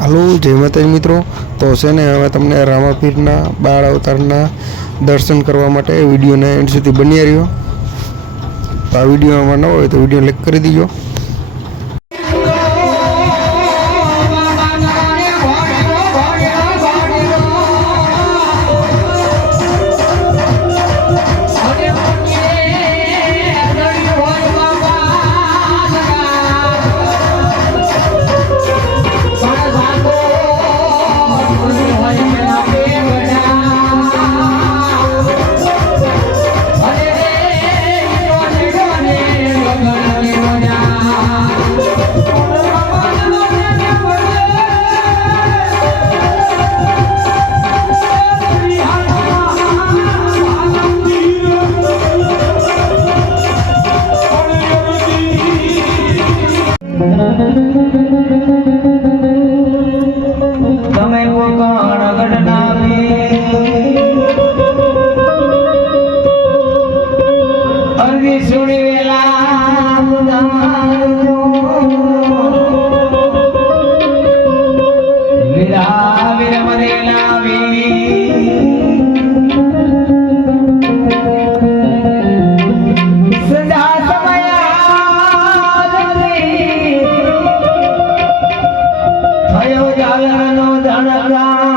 હાલો, જય માતાજી મિત્રો. તો છે ને, હવે તમને રામાપીરના બાળ અવતારના દર્શન કરવા માટે વિડીયોને એન્ડ સુધી બની રહ્યો. તો આ વિડીયોમાં ન હોય તો વીડિયો લાઈક કરી દીજો. તમે કોણ ગઢનામી અરજી સુણી જાલરનો ધણકાર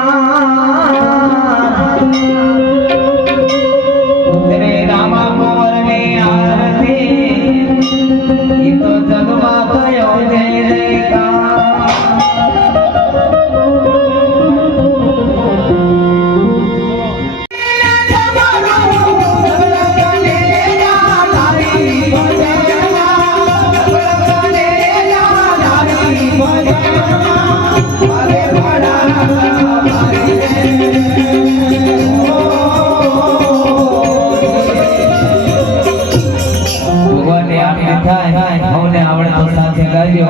ભગવાનની આવડે તો સાથે ગાજો